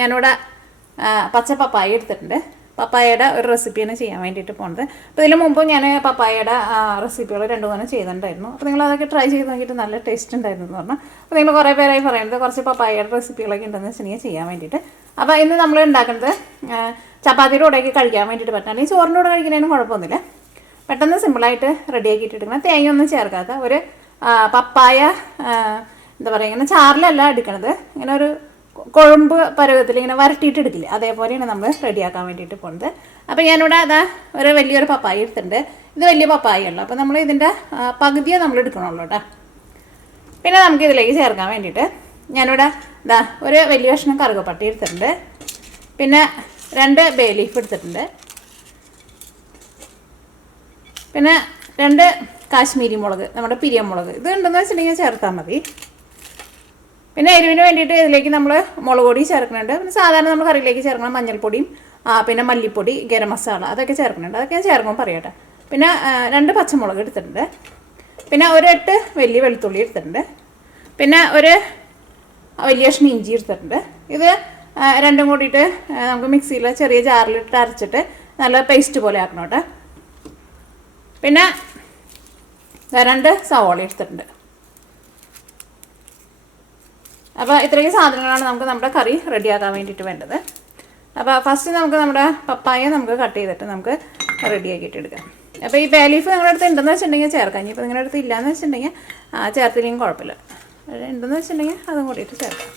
ഞാനിവിടെ പച്ച പപ്പായ എടുത്തിട്ടുണ്ട്. പപ്പായയുടെ ഒരു റെസിപ്പിയാണ് ചെയ്യാൻ വേണ്ടിയിട്ട് പോകുന്നത്. അപ്പോൾ ഇതിന് മുമ്പ് ഞാൻ പപ്പായയുടെ റെസിപ്പികൾ 2-3 ചെയ്തിട്ടുണ്ടായിരുന്നു. അപ്പോൾ നിങ്ങളതൊക്കെ ട്രൈ ചെയ്ത് നോക്കിയിട്ട് നല്ല ടേസ്റ്റ് ഉണ്ടായിരുന്നു എന്ന് പറഞ്ഞു. അപ്പോൾ നിങ്ങൾ കുറേ പേരായി പറയുന്നത് കുറച്ച് പപ്പായയുടെ റെസിപ്പികളൊക്കെ ഉണ്ടെന്ന് വെച്ചിട്ടുണ്ടെങ്കിൽ ചെയ്യാൻ വേണ്ടിയിട്ട്. അപ്പോൾ ഇന്ന് നമ്മൾ ഉണ്ടാക്കുന്നത് ചപ്പാത്തിയുടെ കൂടെയൊക്കെ കഴിക്കാൻ വേണ്ടിയിട്ട് പറ്റാണ്. ഈ ചോറിൻ്റെ കൂടെ കഴിക്കുന്നതിനും കുഴപ്പമൊന്നുമില്ല. പെട്ടെന്ന് സിമ്പിളായിട്ട് റെഡിയാക്കിയിട്ട് എടുക്കണം. തേങ്ങയൊന്നും ചേർക്കാത്ത ഒരു പപ്പായ എന്താ പറയുക, ഇങ്ങനെ ചാറിലല്ല എടുക്കണത്, ഇങ്ങനെ ഒരു കുഴമ്പ് പരുവത്തിൽ ഇങ്ങനെ വരട്ടിയിട്ട് എടുക്കില്ല, അതേപോലെയാണ് നമ്മൾ റെഡിയാക്കാൻ വേണ്ടിയിട്ട് പോകുന്നത്. അപ്പോൾ ഞാനിവിടെ ഒരു വലിയൊരു പപ്പായ എടുത്തിട്ടുണ്ട്. ഇത് വലിയ പപ്പായയുള്ളൂ. അപ്പോൾ നമ്മൾ ഇതിൻ്റെ പകുതിയെ നമ്മൾ എടുക്കണുള്ളൂ കേട്ടോ. പിന്നെ നമുക്ക് ഇതിലേക്ക് ചേർക്കാൻ വേണ്ടിയിട്ട് ഞാനിവിടെ ഒരു വലിയ കഷ്ണം കറുകപ്പട്ടി എടുത്തിട്ടുണ്ട്. പിന്നെ 2 ബേ ലീഫ് എടുത്തിട്ടുണ്ട്. പിന്നെ 2 കാശ്മീരി മുളക്, നമ്മുടെ പിരിയമുളക്, ഇത് ഉണ്ടെന്ന് വെച്ചിട്ടുണ്ടെങ്കിൽ ചേർത്താൽ മതി. പിന്നെ എരിവിന് വേണ്ടിയിട്ട് ഇതിലേക്ക് നമ്മൾ മുളക് പൊടി ചേർക്കുന്നുണ്ട്. പിന്നെ സാധാരണ നമ്മൾ കറിയിലേക്ക് ചേർക്കണം മഞ്ഞൾപ്പൊടിയും പിന്നെ മല്ലിപ്പൊടി, ഗരം മസാല, അതൊക്കെ ചേർക്കുന്നുണ്ട്. അതൊക്കെ ഞാൻ ചേർക്കുമ്പോൾ പറയട്ടെ. പിന്നെ 2 പച്ചമുളക് എടുത്തിട്ടുണ്ട്. പിന്നെ 8 വലിയ വെളുത്തുള്ളി എടുത്തിട്ടുണ്ട്. പിന്നെ ഒരു വലിയ കഷ്ണം ഇഞ്ചി എടുത്തിട്ടുണ്ട്. ഇത് രണ്ടും കൂടിയിട്ട് നമുക്ക് മിക്സിയിൽ ചെറിയ ജാറിലിട്ട് അരച്ചിട്ട് നല്ല പേസ്റ്റ് പോലെ ആക്കണം കേട്ടോ. പിന്നെ 2 സവോള എടുത്തിട്ടുണ്ട്. അപ്പോൾ ഇത്രയും സാധനങ്ങളാണ് നമുക്ക് നമ്മുടെ കറി റെഡിയാക്കാൻ വേണ്ടിയിട്ട് വേണ്ടത്. അപ്പോൾ ഫസ്റ്റ് നമുക്ക് നമ്മുടെ പപ്പായ നമുക്ക് കട്ട് ചെയ്തിട്ട് നമുക്ക് റെഡിയാക്കിയിട്ട് എടുക്കാം. അപ്പോൾ ഈ ബേ ലീഫ് നിങ്ങളുടെ അടുത്ത് ഉണ്ടെന്ന് വെച്ചിട്ടുണ്ടെങ്കിൽ ചേർക്കാം. ഇനിയിപ്പോൾ നിങ്ങളുടെ അടുത്ത് ഇല്ലയെന്ന് വെച്ചിട്ടുണ്ടെങ്കിൽ ചേർത്തില്ലെങ്കിൽ കുഴപ്പമില്ല. ഉണ്ടെന്ന് വെച്ചിട്ടുണ്ടെങ്കിൽ അതും കൂടിയിട്ട് ചേർക്കാം.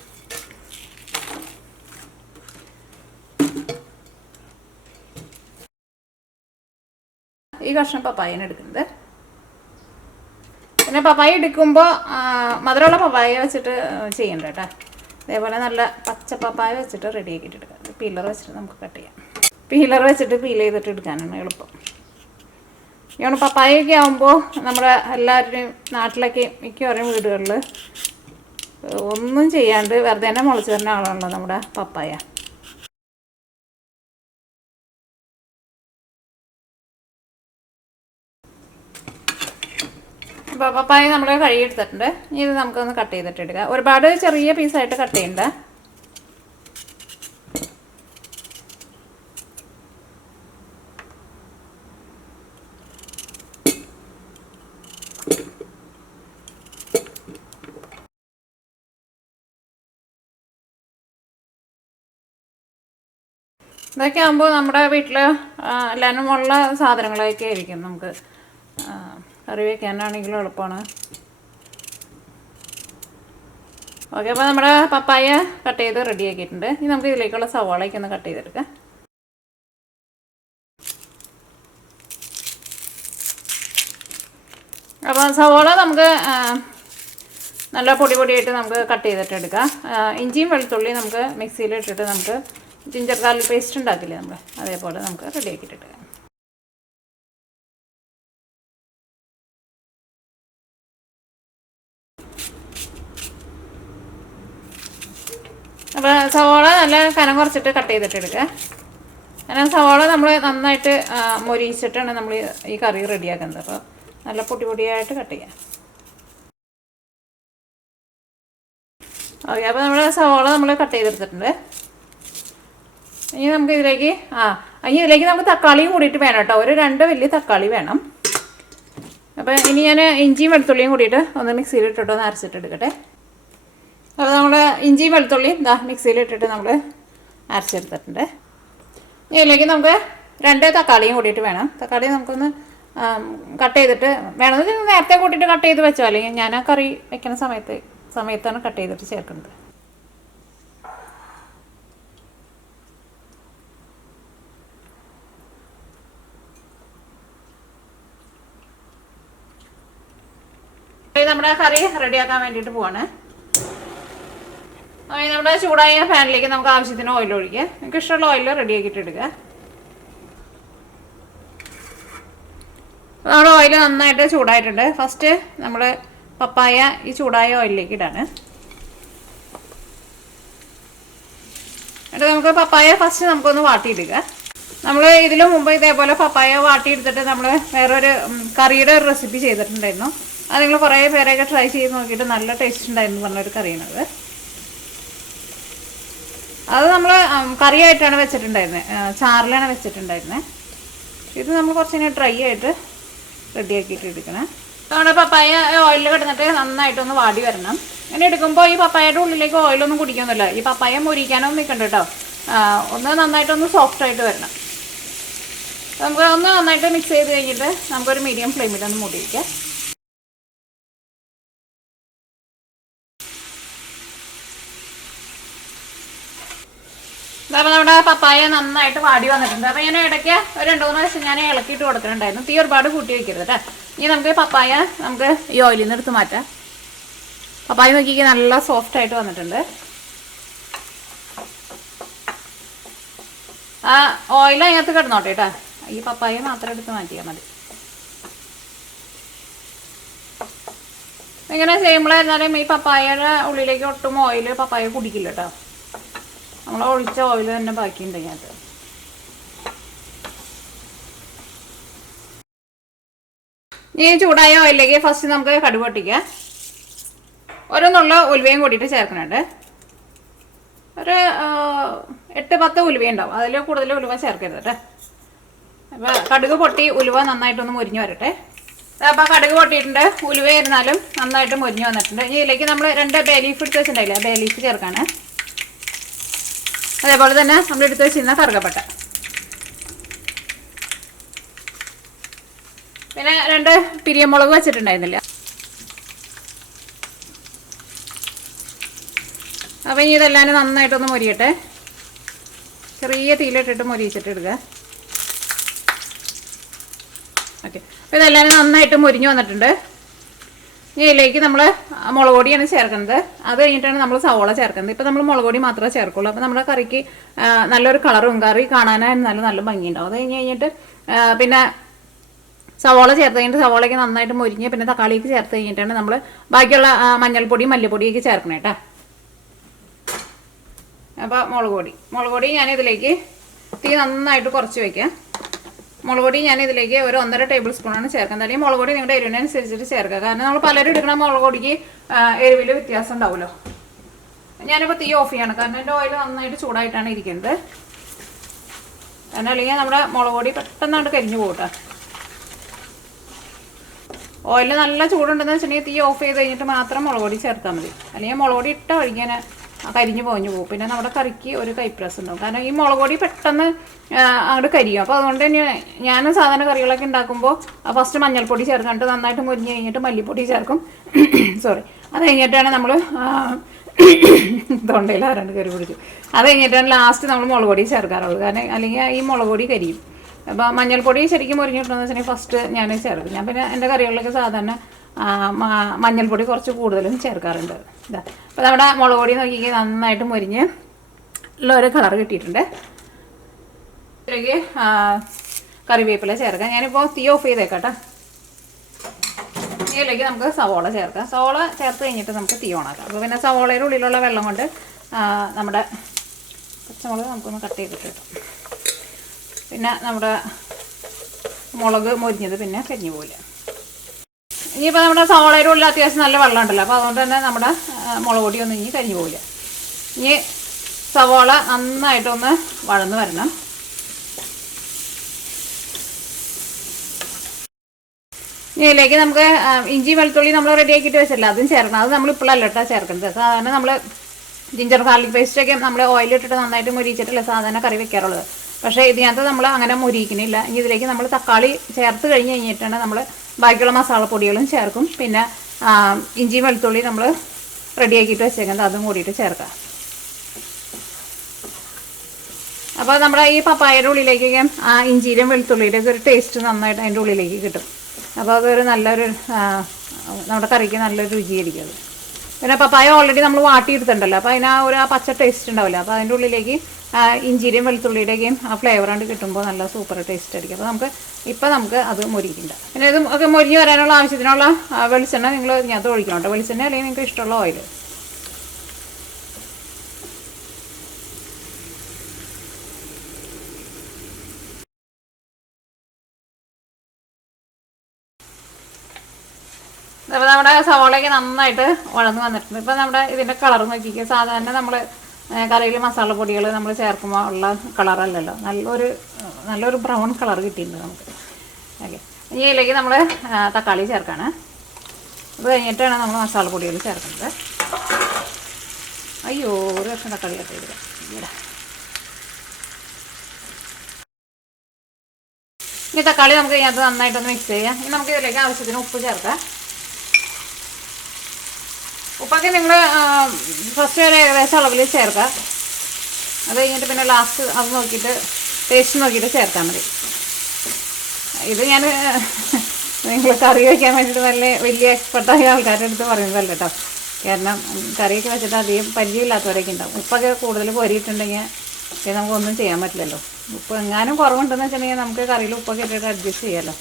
ഈ കഷ്ണം പപ്പായനെ എടുക്കുന്നത്. പിന്നെ പപ്പായ എടുക്കുമ്പോൾ മധുരമുള്ള പപ്പായ വെച്ചിട്ട് ചെയ്യണ്ട കേട്ടോ. അതേപോലെ നല്ല പച്ച പപ്പായ വെച്ചിട്ട് റെഡിയാക്കിയിട്ട് എടുക്കാം. പീലർ വെച്ചിട്ട് നമുക്ക് കട്ട് ചെയ്യാം. പീലർ വെച്ചിട്ട് പീൽ ചെയ്തിട്ട് എടുക്കാനാണ് എളുപ്പം. ഇങ്ങനെ പപ്പായൊക്കെ ആകുമ്പോൾ നമ്മുടെ എല്ലാവരുടെയും നാട്ടിലൊക്കെ മിക്കവാറും വീടുകളിൽ ഒന്നും ചെയ്യാണ്ട് വെറുതെ തന്നെ മുളച്ച് വരുന്ന ആളാണല്ലോ നമ്മുടെ പപ്പായ. അപ്പോൾ പപ്പായ നമ്മൾ കഴുകിയെടുത്തിട്ടുണ്ട്. ഇനി ഇത് നമുക്കൊന്ന് കട്ട് ചെയ്തിട്ട് എടുക്കാം. ഒരുപാട് ചെറിയ പീസായിട്ട് കട്ട് ചെയ്യണ്ട. ഇതൊക്കെ ആകുമ്പോൾ നമ്മുടെ വീട്ടിൽ എല്ലാവരും ഉള്ള സാധനങ്ങളൊക്കെ ആയിരിക്കും. നമുക്ക് കറി വയ്ക്കാനാണെങ്കിലും എളുപ്പമാണ്. ഓക്കെ, അപ്പോൾ നമ്മുടെ പപ്പായ കട്ട് ചെയ്ത് റെഡിയാക്കിയിട്ടുണ്ട്. ഇനി നമുക്ക് ഇതിലേക്കുള്ള സവാളയൊക്കെ ഒന്ന് കട്ട് ചെയ്തെടുക്കാം. അപ്പോൾ സവാള നമുക്ക് നല്ല പൊടിയായിട്ട് നമുക്ക് കട്ട് ചെയ്തിട്ട് എടുക്കാം. ഇഞ്ചിയും വെളുത്തുള്ളിയും നമുക്ക് മിക്സിയിലിട്ടിട്ട് നമുക്ക് ജിഞ്ചർ ഗാർലിക് പേസ്റ്റ് ഉണ്ടാക്കില്ലേ നമ്മൾ, അതേപോലെ നമുക്ക് റെഡിയാക്കിയിട്ടെടുക്കാം. അപ്പോൾ സവാള നല്ല കനം കുറച്ചിട്ട് കട്ട് ചെയ്തിട്ട് എടുക്കുക. കാരണം സവാള നമ്മൾ നന്നായിട്ട് മൊരിയിച്ചിട്ടാണ് നമ്മൾ ഈ കറി റെഡിയാക്കുന്നത്. അപ്പോൾ നല്ല പൊടിയായിട്ട് കട്ട് ചെയ്യാം. ഓക്കെ, അപ്പോൾ നമ്മൾ സവാള നമ്മൾ കട്ട് ചെയ്തെടുത്തിട്ടുണ്ട്. ഇനി നമുക്ക് ഇതിലേക്ക് നമുക്ക് തക്കാളിയും കൂടിയിട്ട് വേണം കേട്ടോ. ഒരു 2 വലിയ തക്കാളി വേണം. അപ്പോൾ ഇനി ഞാൻ ഇഞ്ചിയും വെളുത്തുള്ളിയും കൂടിയിട്ട് ഒന്ന് മിക്സിയിലിട്ടിട്ട് ഒന്ന് അരച്ചിട്ടെടുക്കട്ടെ. അപ്പോൾ നമ്മൾ ഇഞ്ചിയും വെളുത്തുള്ളിയും മിക്സിയിലിട്ടിട്ട് നമ്മൾ അരച്ചെടുത്തിട്ടുണ്ട്. ഇതിലേക്ക് നമുക്ക് 2 തക്കാളിയും കൂടിയിട്ട് വേണം. തക്കാളി നമുക്കൊന്ന് കട്ട് ചെയ്തിട്ട് വേണമെന്ന് നേരത്തെ കൂട്ടിയിട്ട് കട്ട് ചെയ്ത് വെച്ചോ, അല്ലെങ്കിൽ ഞാൻ ആ കറി വെക്കുന്ന സമയത്താണ് കട്ട് ചെയ്തിട്ട് ചേർക്കുന്നത്. നമ്മുടെ കറി റെഡിയാക്കാൻ വേണ്ടിയിട്ട് പോവാണ്. നമ്മുടെ ചൂടായ പാനിലേക്ക് നമുക്ക് ആവശ്യത്തിന് ഓയിൽ ഒഴിക്കുക. നിങ്ങൾക്ക് ഇഷ്ടമുള്ള ഓയിൽ റെഡിയാക്കിയിട്ട് എടുക്കുക. നമ്മുടെ ഓയിൽ നന്നായിട്ട് ചൂടായിട്ടുണ്ട്. ഫസ്റ്റ് നമ്മൾ പപ്പായ ഈ ചൂടായ ഓയിലിലേക്ക് ഇടാണ്. എന്നിട്ട് നമുക്ക് പപ്പായ ഫസ്റ്റ് നമുക്കൊന്ന് വാട്ടിയിടുക. നമ്മൾ ഇതിനു മുമ്പ് ഇതേപോലെ പപ്പായ വാട്ടിയെടുത്തിട്ട് നമ്മൾ വേറൊരു കറിയുടെ ഒരു റെസിപ്പി ചെയ്തിട്ടുണ്ടായിരുന്നു. അത് നിങ്ങൾ കുറേ പേരൊക്കെ ട്രൈ ചെയ്ത് നോക്കിയിട്ട് നല്ല ടേസ്റ്റ് ഉണ്ടായിരുന്നു പറഞ്ഞൊരു കറിയാണത്. അത് നമ്മൾ കറിയായിട്ടാണ് വെച്ചിട്ടുണ്ടായിരുന്നത്, ചാറിലാണ് വെച്ചിട്ടുണ്ടായിരുന്നത്. ഇത് നമ്മൾ കുറച്ചിങ്ങനെ ഡ്രൈ ആയിട്ട് റെഡിയാക്കിയിട്ട് എടുക്കണം. നമ്മുടെ പപ്പായ ഓയിലിൽ കിടന്നിട്ട് നന്നായിട്ടൊന്ന് വാടി വരണം. ഇങ്ങനെ എടുക്കുമ്പോൾ ഈ പപ്പായയുടെ ഉള്ളിലേക്ക് ഓയിലൊന്നും കുടിക്കൊന്നുമില്ല. ഈ പപ്പായ മുരിക്കാനൊന്നും നിൽക്കണ്ട കേട്ടോ. ഒന്ന് നന്നായിട്ടൊന്ന് സോഫ്റ്റായിട്ട് വരണം. നമുക്ക് ഒന്ന് നന്നായിട്ട് മിക്സ് ചെയ്ത് കഴിഞ്ഞിട്ട് നമുക്കൊരു മീഡിയം ഫ്ലെയിമിലൊന്ന് മൂടി വയ്ക്കാം. അപ്പോൾ നമ്മുടെ പപ്പായ നന്നായിട്ട് വാടി വന്നിട്ടുണ്ട്. അപ്പോൾ ഞാൻ ഇടയ്ക്ക് ഒരു 2-3 പ്രാവശ്യം ഞാൻ ഇളക്കിയിട്ട് കൊടുക്കുന്നുണ്ടായിരുന്നു. തീ ഒരുപാട് കൂട്ടി വയ്ക്കരുത് കേട്ടോ. ഇനി നമുക്ക് പപ്പായ നമുക്ക് ഈ ഓയിലിൽ നിന്ന് എടുത്ത് മാറ്റാം. പപ്പായ നോക്കിക്ക് നല്ല സോഫ്റ്റായിട്ട് വന്നിട്ടുണ്ട്. ആ ഓയിൽ അതിനകത്ത് കിടന്നോട്ടെ കേട്ടോ. ഈ പപ്പായ മാത്രം എടുത്ത് മാറ്റിയാൽ മതി. ഇങ്ങനെ ചെയ്യുമ്പോഴെന്നാലും ഈ പപ്പായയുടെ ഉള്ളിലേക്ക് ഒട്ടും ഓയിൽ പപ്പായ കുടിക്കില്ല കേട്ടോ. നമ്മൾ ഒഴിച്ച ഓയിൽ തന്നെ ബാക്കിയുണ്ട് അതിനകത്ത്. ഈ ചൂടായ ഓയിലേക്ക് ഫസ്റ്റ് നമുക്ക് കടുക് പൊട്ടിക്കാം. ഓരോന്നുള്ള ഉലുവയും കൂടിയിട്ട് ചേർക്കുന്നുണ്ട്. ഒരു 8-10 ഉലുവ ഉണ്ടാവും, അതിൽ കൂടുതൽ ഉലുവ ചേർക്കരുത് കേട്ടോ. അപ്പോൾ കടുക് പൊട്ടി ഉലുവ നന്നായിട്ടൊന്ന് മുരിഞ്ഞ് വരട്ടെ. അപ്പോൾ കടുക് പൊട്ടിയിട്ടുണ്ട്, ഉലുവ ഇരുന്നാലും നന്നായിട്ട് മുരിഞ്ഞ് വന്നിട്ടുണ്ട്. ഇനി ഇതിലേക്ക് നമ്മൾ 2 ബേ ലീഫ് എടുത്ത് വെച്ചിട്ടുണ്ടായില്ലേ, ബേ ലീഫ് ചേർക്കാണ്. അതേപോലെ തന്നെ നമ്മൾ എടുത്ത് വെച്ചിരുന്ന കറുകപ്പട്ട, പിന്നെ 2 പിരിയമുളക് വെച്ചിട്ടുണ്ടായിരുന്നില്ല. അപ്പോൾ ഇനി ഇതെല്ലാം നന്നായിട്ടൊന്ന് മൊരിയട്ടെ. ചെറിയ തീയിലിട്ടിട്ട് മൊരിയിച്ചിട്ട് എടുക്കുക. ഓക്കെ, അപ്പോൾ ഇതെല്ലാം നന്നായിട്ട് മൊരിഞ്ഞ് വന്നിട്ടുണ്ട്. ഇനി ഇതിലേക്ക് നമ്മൾ മുളക് പൊടിയാണ് ചേർക്കുന്നത്. അത് കഴിഞ്ഞിട്ടാണ് നമ്മൾ സവോള ചേർക്കുന്നത്. ഇപ്പോൾ നമ്മൾ മുളക് പൊടി മാത്രമേ ചേർക്കുള്ളൂ. അപ്പോൾ നമ്മുടെ കറിക്ക് നല്ലൊരു കളറും കറി കാണാനായിരുന്നാലും നല്ല ഭംഗിയുണ്ടാവും. അത് കഴിഞ്ഞിട്ട് പിന്നെ സവോള ചേർത്ത് കഴിഞ്ഞിട്ട് സവോളയ്ക്ക് നന്നായിട്ട് മൊരിഞ്ഞ് പിന്നെ തക്കാളിക്ക് ചേർത്ത് കഴിഞ്ഞിട്ടാണ് നമ്മൾ ബാക്കിയുള്ള മഞ്ഞൾപ്പൊടി മല്ലിപ്പൊടിയൊക്കെ ചേർക്കണേ കേട്ടോ. അപ്പോൾ മുളക് പൊടി ഞാനിതിലേക്ക് തീ നന്നായിട്ട് കുറച്ച് വയ്ക്കാം. മുളക് പൊടി ഞാനിതിലേക്ക് ഒരു 1.5 ടേബിൾ സ്പൂണാണ് ചേർക്കുന്നത്. അല്ലെങ്കിൽ മുളക് പൊടി നിങ്ങളുടെ എരിവിനനുസരിച്ചിട്ട് ചേർക്കുക. കാരണം നമ്മൾ പലരും എടുക്കുന്ന മുളക് പൊടിക്ക് എരിവിൽ വ്യത്യാസം ഉണ്ടാവുമല്ലോ. ഞാനിപ്പോൾ തീ ഓഫ് ചെയ്യാണ്, കാരണം എൻ്റെ ഓയിൽ നന്നായിട്ട് ചൂടായിട്ടാണ് ഇരിക്കുന്നത്. കാരണം അല്ലെങ്കിൽ നമ്മുടെ മുളക് പൊടി പെട്ടെന്നാണ്ട് കരിഞ്ഞു പോകട്ടെ. ഓയിൽ നല്ല ചൂടുണ്ടെന്ന് വെച്ചിട്ടുണ്ടെങ്കിൽ തീ ഓഫ് ചെയ്ത് കഴിഞ്ഞിട്ട് മാത്രം മുളക് പൊടി ചേർത്താൽ മതി. അല്ലെങ്കിൽ മുളക് പൊടി ഇട്ട ഒഴിക്കാൻ കരിഞ്ഞു പോഞ്ഞു പോകും. പിന്നെ നമ്മുടെ കറിക്ക് ഒരു കൈപ്രസ് ഉണ്ടാവും. കാരണം ഈ മുളക് പൊടി പെട്ടെന്ന് അങ്ങോട്ട് കരിയും. അപ്പോൾ അതുകൊണ്ട് തന്നെ ഞാൻ സാധാരണ കറികളൊക്കെ ഉണ്ടാക്കുമ്പോൾ ഫസ്റ്റ് മഞ്ഞൾപ്പൊടി ചേർക്കാണ്ട് നന്നായിട്ട് മുരിഞ്ഞ് കഴിഞ്ഞിട്ട് മല്ലിപ്പൊടി ചേർക്കും. സോറി, അത് കഴിഞ്ഞിട്ടാണ് നമ്മൾ തൊണ്ടയിൽ ആരാണ്ട് കയറി പിടിച്ചു. അത് കഴിഞ്ഞിട്ടാണ് ലാസ്റ്റ് നമ്മൾ മുളക് പൊടി ചേർക്കാറുള്ളത്. കാരണം അല്ലെങ്കിൽ ഈ മുളക് പൊടി കരിയും. അപ്പോൾ മഞ്ഞൾപ്പൊടി ശരിക്കും മുരിഞ്ഞിട്ടുണ്ടെന്ന് വെച്ചിട്ടുണ്ടെങ്കിൽ ഫസ്റ്റ് ഞാൻ ചേർക്കും. ഞാൻ പിന്നെ എൻ്റെ കറികളിലൊക്കെ സാധാരണ മഞ്ഞൾപ്പൊടി കുറച്ച് കൂടുതലും ചേർക്കാറുണ്ട്. ഇതാ, അപ്പോൾ നമ്മുടെ മുളക് പൊടി നോക്കിക്കുക നന്നായിട്ട് മുരിഞ്ഞ് ഉള്ള ഒരു കളർ കിട്ടിയിട്ടുണ്ട്. ഇതിലേക്ക് കറിവേപ്പില ചേർക്കാം. ഞാനിപ്പോൾ തീ ഓഫ് ചെയ്തേക്കാട്ടെ. ഇതിലേക്ക് നമുക്ക് സവോള ചേർക്കാം. സവോള ചേർത്ത് കഴിഞ്ഞിട്ട് നമുക്ക് തീ ഓണാക്കാം. അപ്പോൾ പിന്നെ സവോളയുടെ ഉള്ളിലുള്ള വെള്ളം കൊണ്ട് നമ്മുടെ പച്ചമുളക് നമുക്കൊന്ന് കട്ട് ചെയ്തിട്ട് കിട്ടും. പിന്നെ നമ്മുടെ മുളക് മൊരിഞ്ഞത് പിന്നെ കരിഞ്ഞു പോകില്ല. ഇനിയിപ്പോൾ നമ്മുടെ സവോളയുടെ ഉള്ളിൽ അത്യാവശ്യം നല്ല വെള്ളം ഉണ്ടല്ലോ. അപ്പോൾ അതുകൊണ്ട് തന്നെ നമ്മുടെ മുളക് പൊടിയൊന്നും ഇനി കരിഞ്ഞു പോകില്ല. ഇനി സവോള നന്നായിട്ടൊന്ന് വഴന്ന് വരണം. ഇനി ഇതിലേക്ക് നമുക്ക് ഇഞ്ചി വെളുത്തുള്ളി നമ്മൾ റെഡിയാക്കിയിട്ട് വെച്ചില്ല, അതും ചേർക്കണം. അത് നമ്മൾ ഇപ്പോഴല്ല കേട്ടോ ചേർക്കുന്നത്. സാധാരണ നമ്മൾ ജിഞ്ചർ ഗാർലിക് പേസ്റ്റൊക്കെ നമ്മൾ ഓയിലിട്ടിട്ട് നന്നായിട്ട് മുരിയിച്ചിട്ടല്ലേ സാധാരണ കറി വെക്കാറുള്ളത്. പക്ഷേ ഇതിനകത്ത് നമ്മൾ അങ്ങനെ മുരിയിക്കുന്നില്ല. ഇനി ഇതിലേക്ക് നമ്മൾ തക്കാളി ചേർത്ത് കഴിഞ്ഞ് കഴിഞ്ഞിട്ടാണ് നമ്മൾ ബാക്കിയുള്ള മസാലപ്പൊടികളും ചേർക്കും. പിന്നെ ഇഞ്ചി വെളുത്തുള്ളി നമ്മൾ റെഡിയാക്കിയിട്ട് വെച്ചേക്കുന്നത് അതും കൂടിയിട്ട് ചേർക്കാം. അപ്പോൾ നമ്മുടെ ഈ പപ്പായയുടെ ഉള്ളിലേക്ക് ഇഞ്ചിയുടെയും വെളുത്തുള്ളിയുടെയൊക്കെ ഒരു ടേസ്റ്റ് നന്നായിട്ട് അതിൻ്റെ ഉള്ളിലേക്ക് കിട്ടും. അപ്പോൾ അതൊരു നല്ലൊരു നമ്മുടെ കറിക്ക് നല്ലൊരു രുചിയായിരിക്കും അത്. പിന്നെ പപ്പായ ഓൾറെഡി നമ്മൾ വാട്ടിയെടുത്തിട്ടുണ്ടല്ലോ, അപ്പോൾ അതിന് ഒരു പച്ച ടേസ്റ്റ് ഉണ്ടാവില്ല. അപ്പോൾ അതിൻ്റെ ഉള്ളിലേക്ക് ഇഞ്ചിയുടെയും വെളുത്തുള്ളിയുടെയൊക്കെയും ആ ഫ്ലേവർ കൊണ്ട് കിട്ടുമ്പോൾ നല്ല സൂപ്പർ ടേസ്റ്റ് ആയിരിക്കും. അപ്പോൾ നമുക്ക് അത് മൊരിക്കണ്ട. പിന്നെ ഇത് ഒക്കെ മൊരിഞ്ഞ് വരാനുള്ള ആവശ്യത്തിനുള്ള വെളിച്ചെണ്ണ നിങ്ങൾ ഇതിനകത്ത് ഒഴിക്കണം കേട്ടോ. വെളിച്ചെണ്ണ അല്ലെങ്കിൽ നിങ്ങൾക്ക് ഇഷ്ടമുള്ള ഓയിൽ. അപ്പോൾ നമ്മുടെ സവാളയ്ക്ക് നന്നായിട്ട് വഴന്ന് വന്നിട്ടുണ്ട്. ഇപ്പോൾ നമ്മുടെ ഇതിൻ്റെ കളർ നോക്കിക്കുക. സാധാരണ നമ്മൾ കറിയിൽ മസാലപ്പൊടികൾ നമ്മൾ ചേർക്കുമ്പോൾ ഉള്ള കളറല്ലല്ലോ, നല്ലൊരു ബ്രൗൺ കളർ കിട്ടിയിട്ടുണ്ട് നമുക്ക്. ഓക്കെ, ഇനി ഇതിലേക്ക് നമ്മൾ തക്കാളി ചേർക്കാണ്. അത് കഴിഞ്ഞിട്ടാണ് നമ്മൾ മസാലപ്പൊടികൾ ചേർക്കുന്നത്. അയ്യോ, ഒരു വർഷം തക്കാളി ചേർത്തില്ല. ഇനി തക്കാളി നമുക്ക് ഇതിനകത്ത് നന്നായിട്ടൊന്ന് മിക്സ് ചെയ്യാം. ഇനി നമുക്ക് ഇതിലേക്ക് ആവശ്യത്തിന് ഉപ്പ് ചേർക്കാം. ഉപ്പൊക്കെ നിങ്ങൾ ഫസ്റ്റ് ഒരു ഏകദേശം അളവിൽ ചേർക്കാം. അത് കഴിഞ്ഞിട്ട് പിന്നെ ലാസ്റ്റ് അത് നോക്കിയിട്ട് ടേസ്റ്റ് നോക്കിയിട്ട് ചേർത്താൽ മതി. ഇത് ഞാൻ നിങ്ങൾ കറി വയ്ക്കാൻ വേണ്ടിയിട്ട് വലിയ എക്സ്പെർട്ടായ ആൾക്കാരുടെ അടുത്ത് പറയുന്നതല്ല കേട്ടോ. കാരണം കറിയൊക്കെ വെച്ചിട്ട് അധികം പരിചയമില്ലാത്തവരൊക്കെ ഉണ്ടാവും. ഉപ്പൊക്കെ കൂടുതൽ കോരിയിട്ടുണ്ടെങ്കിൽ നമുക്കൊന്നും ചെയ്യാൻ പറ്റില്ലല്ലോ. ഉപ്പ് എങ്ങാനും കുറവുണ്ടെന്ന് വെച്ചിട്ടുണ്ടെങ്കിൽ നമുക്ക് കറിയിൽ ഉപ്പൊക്കെ ഇട്ടിട്ട് അഡ്ജസ്റ്റ് ചെയ്യാമല്ലോ.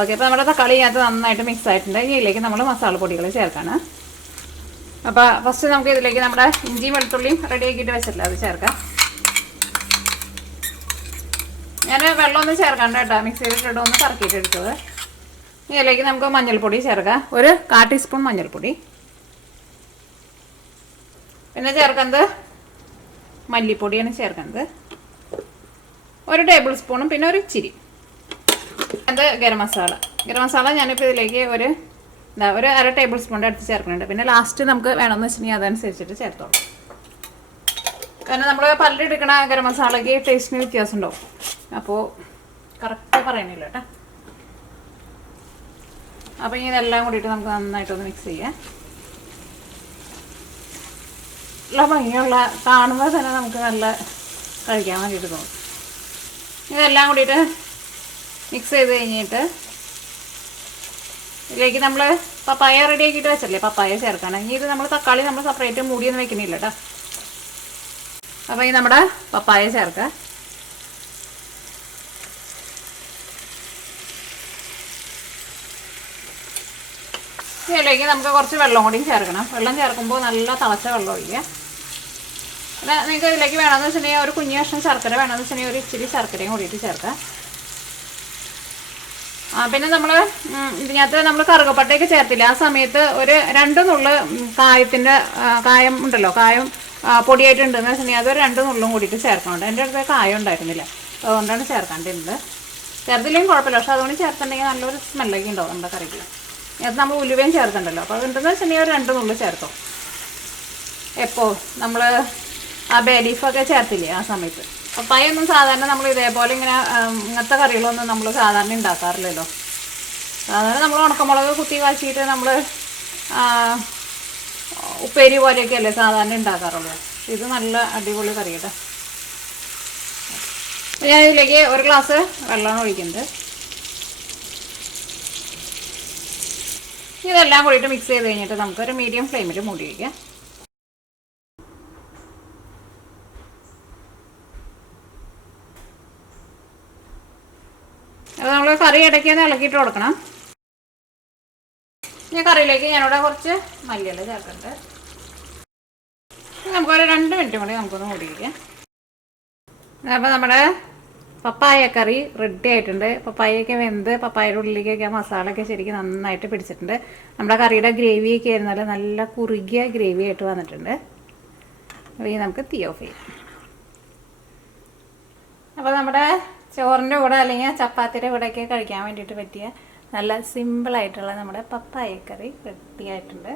ഓക്കെ, അപ്പോൾ നമ്മുടെ തക്കാളി ഇതിനകത്ത് നന്നായിട്ട് മിക്സ് ആയിട്ടുണ്ട്. ഇതിലേക്ക് നമ്മൾ മസാലപ്പൊടികൾ ചേർക്കാണ്. അപ്പോൾ ഫസ്റ്റ് നമുക്ക് ഇതിലേക്ക് നമ്മുടെ ഇഞ്ചിയും വെളുത്തുള്ളിയും റെഡി ആക്കിയിട്ട് വെച്ചിട്ടില്ല, അത് ചേർക്കാം. ഞാൻ വെള്ളമൊന്നും ചേർക്കാണ്ട് കേട്ടോ, മിക്സ് ചെയ്തിട്ട് ഒന്ന് കറക്കിയിട്ട് എടുത്തത്. ഇതിലേക്ക് നമുക്ക് മഞ്ഞൾപ്പൊടി ചേർക്കാം, ഒരു 1/4 ടീസ്പൂൺ മഞ്ഞൾപ്പൊടി. പിന്നെ ചേർക്കുന്നത് മല്ലിപ്പൊടിയാണ് ചേർക്കുന്നത്, 1 ടേബിൾ സ്പൂണും പിന്നെ ഒരു ഇച്ചിരി. അത് ഗരം മസാല ഞാനിപ്പോൾ ഇതിലേക്ക് ഒരു 1/2 ടേബിൾ സ്പൂണിൻ്റെ അടുത്ത് ചേർക്കുന്നുണ്ട്. പിന്നെ ലാസ്റ്റ് നമുക്ക് വേണമെന്ന് വെച്ചിട്ടുണ്ടെങ്കിൽ അതനുസരിച്ചിട്ട് ചേർത്തോളൂ. കാരണം നമ്മൾ പല്ലെടുക്കണ ഗരം മസാലയ്ക്ക് ടേസ്റ്റിന് വ്യത്യാസം ഉണ്ടാവും. അപ്പോൾ കറക്റ്റ് പറയണില്ല കേട്ടോ. അപ്പോൾ ഇനി ഇതെല്ലാം കൂടിയിട്ട് നമുക്ക് നന്നായിട്ടൊന്ന് മിക്സ് ചെയ്യാം. നല്ല ഭംഗിയുള്ള, കാണുമ്പോൾ തന്നെ നമുക്ക് നല്ല കഴിക്കാൻ വേണ്ടിയിട്ട് തോന്നും. ഇതെല്ലാം കൂടിയിട്ട് മിക്സ് ചെയ്ത് കഴിഞ്ഞിട്ട് ഇതിലേക്ക് നമ്മൾ പപ്പായ റെഡി ആക്കിയിട്ട് വെച്ചല്ലേ, പപ്പായ ചേർക്കണം. ഇനി ഇത് നമ്മൾ തക്കാളി നമ്മൾ സെപ്പറേറ്റ് മൂടിയൊന്നും വെക്കണില്ല കേട്ടോ. അപ്പോൾ ഈ നമ്മുടെ പപ്പായ ചേർക്കുക. ഇതിലേക്ക് നമുക്ക് കുറച്ച് വെള്ളം കൂടിയും ചേർക്കണം. വെള്ളം ചേർക്കുമ്പോൾ നല്ല തിളച്ച വെള്ളം ഒഴിക്കുക. പിന്നെ നിങ്ങൾക്ക് ഇതിലേക്ക് വേണമെന്ന് വെച്ചിട്ടുണ്ടെങ്കിൽ ഒരു കുഞ്ഞു കഷ്ണം ശർക്കര വേണമെന്ന് വെച്ചിട്ടുണ്ടെങ്കിൽ ഒരു ഇച്ചിരി ശർക്കരയും കൂടിയിട്ട് ചേർക്കാം. പിന്നെ നമ്മൾ ഇതിനകത്ത് നമ്മൾ കറുകപ്പട്ടയൊക്കെ ചേർത്തില്ല, ആ സമയത്ത് ഒരു 2 നുള്ള് കായം ഉണ്ടല്ലോ, കായം പൊടിയായിട്ടുണ്ടെന്ന് വെച്ചിട്ടുണ്ടെങ്കിൽ അതൊരു 2 നുള്ളും കൂടിയിട്ട് ചേർക്കണുണ്ട്. എൻ്റെ അടുത്ത് കായം ഉണ്ടായിരുന്നില്ല, അതുകൊണ്ടാണ് ചേർക്കാണ്ടിരുന്നത്. ചേർത്തില്ലെങ്കിൽ കുഴപ്പമില്ല, പക്ഷെ അതുകൊണ്ട് ചേർത്തിട്ടുണ്ടെങ്കിൽ നല്ലൊരു സ്മെല്ലൊക്കെ ഉണ്ടാവും നമ്മുടെ കറിക്ക്. അത് നമ്മൾ ഉലുവയും ചേർത്തിട്ടുണ്ടല്ലോ, അപ്പോൾ അതുണ്ടെന്ന് വെച്ചിട്ടുണ്ടെങ്കിൽ ഒരു 2 നുള്ള് ചേർത്തോ. എപ്പോൾ നമ്മൾ ആ ബേ ലീഫൊക്കെ ചേർത്തില്ലേ ആ സമയത്ത്. പപ്പായൊന്നും സാധാരണ നമ്മൾ ഇതേപോലെ ഇങ്ങനത്തെ കറികളൊന്നും നമ്മൾ സാധാരണ ഉണ്ടാക്കാറില്ലല്ലോ. സാധാരണ നമ്മൾ ഉണക്കമുളക് കുത്തി കാച്ചിയിട്ട് നമ്മൾ ഉപ്പേരി പോലെയൊക്കെ അല്ലേ സാധാരണ ഉണ്ടാക്കാറുള്ളൂ. ഇത് നല്ല അടിപൊളി കറി കേട്ടോ. ഞാൻ ഇതിലേക്ക് 1 ഗ്ലാസ് വെള്ളമാണ് ഒഴിക്കുന്നത്. ഇതെല്ലാം കൂടിയിട്ട് മിക്സ് ചെയ്ത് കഴിഞ്ഞിട്ട് നമുക്കൊരു മീഡിയം ഫ്ലെയിമിൽ മൂടി വയ്ക്കാം. അപ്പോൾ നമ്മൾ കറി ഇടയ്ക്ക് ഒന്ന് ഇളക്കിയിട്ട് കൊടുക്കണം. ഇനി കറിയിലേക്ക് ഞാനിവിടെ കുറച്ച് മല്ലിയില ചേർക്കുന്നുണ്ട്. നമുക്കൊരു 2 മിനിറ്റും കൂടി നമുക്കൊന്ന് മൂടി വയ്ക്കാം. അപ്പോൾ നമ്മുടെ പപ്പായ കറി റെഡി ആയിട്ടുണ്ട്. പപ്പായൊക്കെ വെന്ത് പപ്പായയുടെ ഉള്ളിലേക്കൊക്കെ മസാലയൊക്കെ ശരിക്കും നന്നായിട്ട് പിടിച്ചിട്ടുണ്ട്. നമ്മുടെ കറിയുടെ ഗ്രേവിയൊക്കെ ആയിരുന്നാൽ നല്ല കുറുകിയ ഗ്രേവി ആയിട്ട് വന്നിട്ടുണ്ട്. അപ്പോൾ ഈ നമുക്ക് തീ ഓഫ് ചെയ്യാം. അപ്പോൾ നമ്മുടെ ചോറിൻ്റെ കൂടെ അല്ലെങ്കിൽ ചപ്പാത്തിയുടെ കൂടെയൊക്കെ കഴിക്കാൻ വേണ്ടിയിട്ട് പറ്റിയ നല്ല സിമ്പിളായിട്ടുള്ള നമ്മുടെ പപ്പായ കറി റെഡി ആയിട്ടുണ്ട്.